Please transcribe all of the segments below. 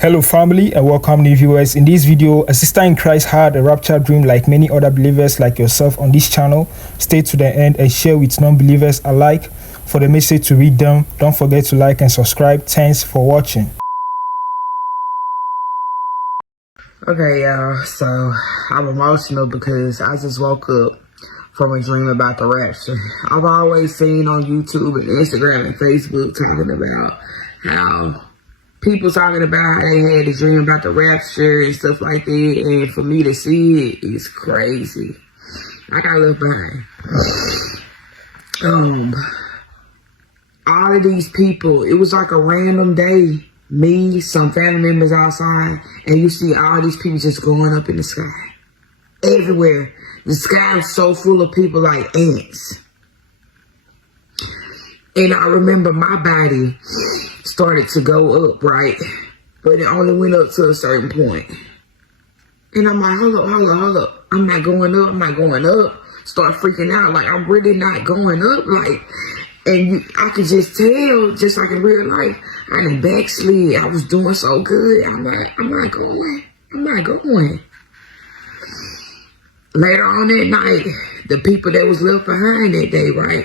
Hello family and welcome new viewers. In this video, a sister in Christ had a rapture dream like many other believers like yourself on this channel. Stay to the end and share with non-believers alike for the message to read them. Don't forget to like and subscribe. Thanks for watching. Okay, y'all, so I'm emotional because I just woke up from a dream about the rapture. I've always seen on YouTube and Instagram and Facebook talking about how people talking about how they had a dream about the rapture and stuff like that, and for me to see it is crazy. I got left behind. All of these people, it was like a random day. Me, some family members outside, and you see all these people just going up in the sky. Everywhere. The sky is so full of people like ants. And I remember my body started to go up, right? But it only went up to a certain point. And I'm like, hold up. I'm not going up. Start freaking out, like I'm really not going up, like. And I could just tell, just like in real life, I done backslid. I was doing so good. I'm not going. Later on that night, the people that was left behind that day, right?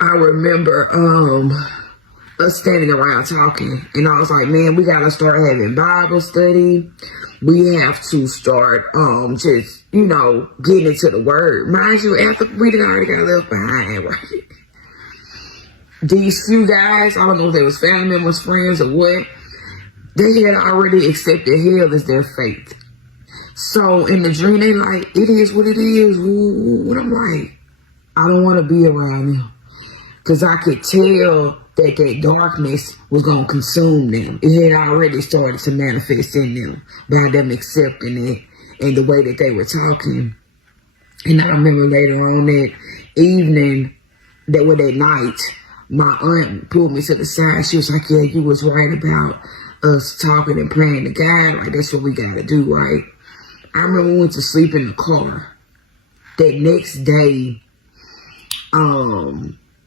I remember us standing around talking, and I was like, man, we gotta start having Bible study. We have to start just, getting into the word. Mind you, after we done already got left behind, right? These few guys, I don't know if they was family members, friends, or what, they had already accepted hell as their fate. So in the dream, they like, it is what it is. What I'm like, I don't want to be around them. Because I could tell that darkness was going to consume them. It had already started to manifest in them by them accepting it and the way that they were talking. And I remember later on that evening, that night, my aunt pulled me to the side. She was like, yeah, you was right about us talking and praying to God. Like, that's what we got to do, right? I remember we went to sleep in the car. That next day,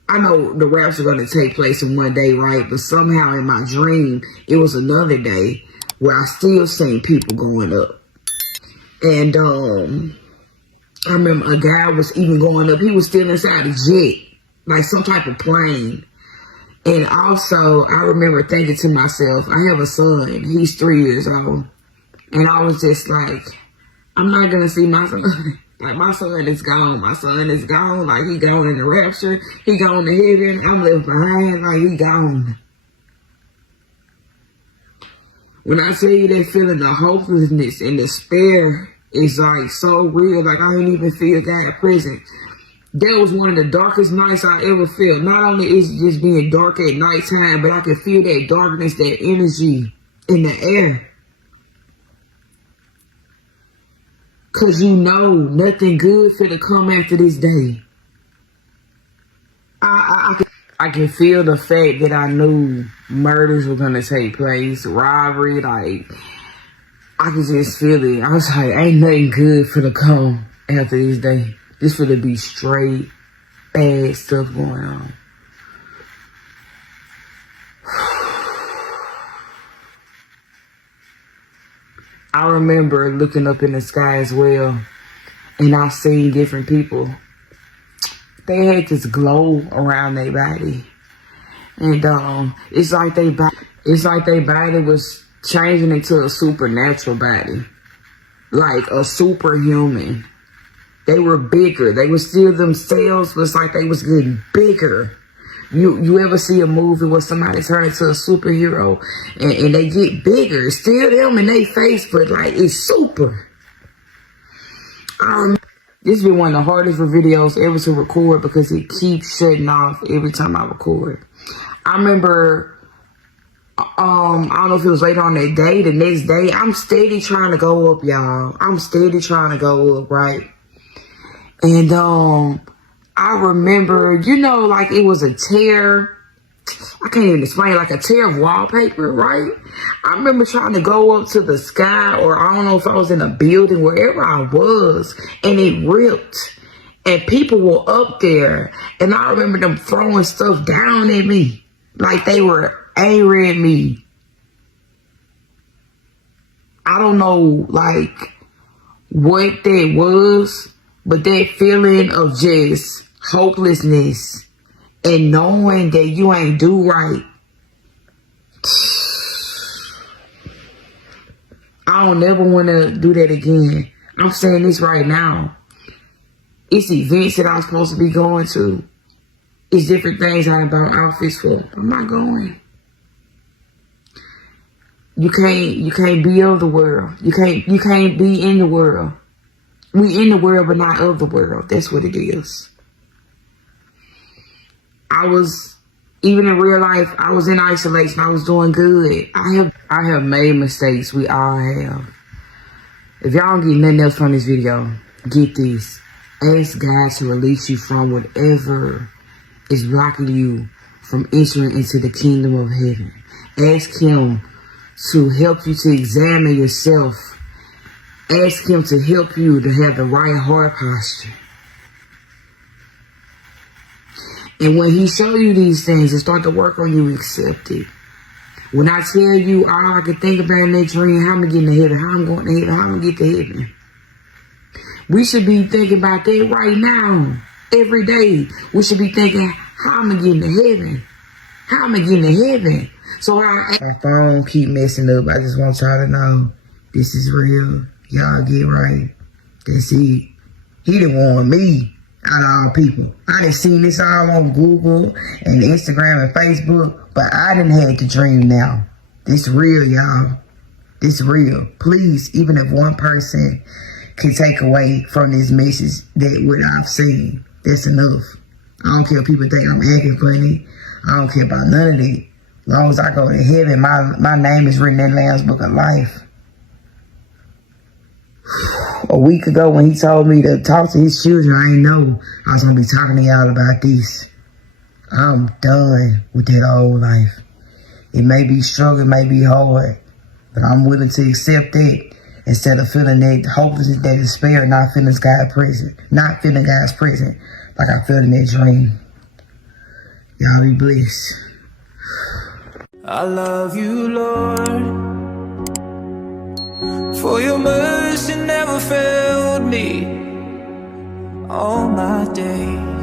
I know the rapture going to take place in one day, right? But somehow in my dream, it was another day where I still seen people going up. And I remember a guy was even going up. He was still inside a jet, like some type of plane. And also, I remember thinking to myself, I have a son. He's 3 years old. And I was just like, I'm not going to see my son. Like, my son is gone. Like, he gone in the rapture. He gone to heaven. I'm left behind. Like, he gone. When I tell you that feeling of hopelessness and despair is like so real. Like, I didn't even feel God present. That was one of the darkest nights I ever felt. Not only is it just being dark at nighttime, but I could feel that darkness, that energy in the air. Cause nothing good finna come after this day. I can feel the fact that I knew murders were gonna take place, robbery, like, I could just feel it. I was like, ain't nothing good finna come after this day. This finna be straight bad stuff going on. I remember looking up in the sky as well, and I seen different people. They had this glow around their body, and it's like their body was changing into a supernatural body, like a superhuman. They were bigger. They were still themselves, but it's like they was getting bigger. You ever see a movie where somebody turn into a superhero and they get bigger? It's still them in their face, but like it's super. This has been one of the hardest videos ever to record because it keeps shutting off every time I record. I remember, I don't know if it was later on that day, the next day, I'm steady trying to go up, y'all. I'm steady trying to go up, right? And I remember, like it was a tear. I can't even explain, like a tear of wallpaper, right? I remember trying to go up to the sky, or I don't know if I was in a building, wherever I was, and it ripped. And people were up there, and I remember them throwing stuff down at me, like they were angry at me. I don't know, like, what that was, but that feeling of just hopelessness and knowing that you ain't do right. I don't ever want to do that again. I'm saying this right now. It's events that I'm supposed to be going to. It's different things I bought outfits for. I'm not going. You can't be of the world. You can't be in the world. We in the world but not of the world. That's what it is. Even in real life, I was in isolation. I was doing good. I have made mistakes. We all have. If y'all don't get nothing else from this video, get this. Ask God to release you from whatever is blocking you from entering into the kingdom of heaven. Ask Him to help you to examine yourself. Ask Him to help you to have the right heart posture. And when He show you these things and start to work on you, accept it. When I tell you all I can think about in that dream, how I'm getting to heaven, how I'm going to heaven, how I'm going to get to heaven. We should be thinking about that right now. Every day. We should be thinking, how am I getting to heaven? How am I getting to heaven? So my phone keep messing up. I just want y'all to know this is real. Y'all get right. That's it. He didn't want me out of all people. I done seen this all on Google and Instagram and Facebook, but I done had the dream now. This real, y'all. This real. Please, even if one person can take away from this message that what I've seen, that's enough. I don't care if people think I'm acting funny. I don't care about none of that. As long as I go to heaven, my name is written in the Lamb's Book of Life. A week ago when he told me to talk to his children, I didn't know I was going to be talking to y'all about this. I'm done with that old life. It may be struggle, it may be hard, but I'm willing to accept it instead of feeling that hopelessness, that despair, not feeling God's presence, like I felt in that dream. Y'all be blessed. I love you, Lord, for your mercy never failed me all my days.